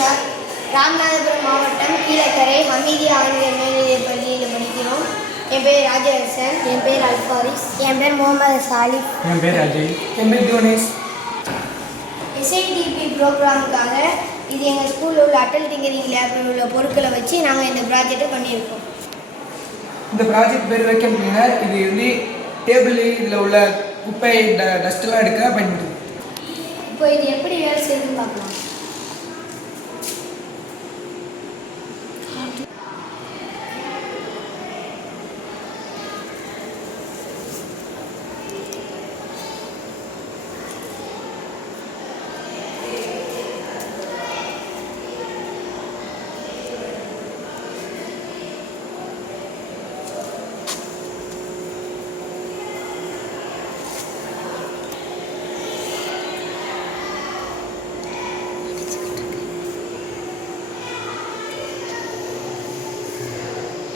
Sir. Ramanathapuram மாவட்டம் கீழக்கரை ஹமீதியா ஆங்கிலேயர் மேல்நிலைப் பள்ளியில் படிக்கிறோம். என் பேர் ராஜரசன். என் பேர் அல்பாரிஸ். என் பேர் முகமது சாலிப். என் பேர் அஜய். என் பேர் கணேஷ். SIDP ப்ரோக்ராமுக்காக இது எங்கள் ஸ்கூலில் உள்ள அட்டல் டிங்கரிங் லேபில் உள்ள பொருட்களை வச்சு நாங்கள் இந்த ப்ராஜெக்டை பண்ணியிருக்கோம். இந்த ப்ராஜெக்ட் பேர் வேக்கன் கிளீனர். இது வந்து டேபிள் இதில் உள்ள குப்பை டஸ்ட்டெல்லாம் எடுக்க பயன்படுது. இப்போ இது எப்படி வேலை செய்யுதுன்னு பார்க்கலாம்.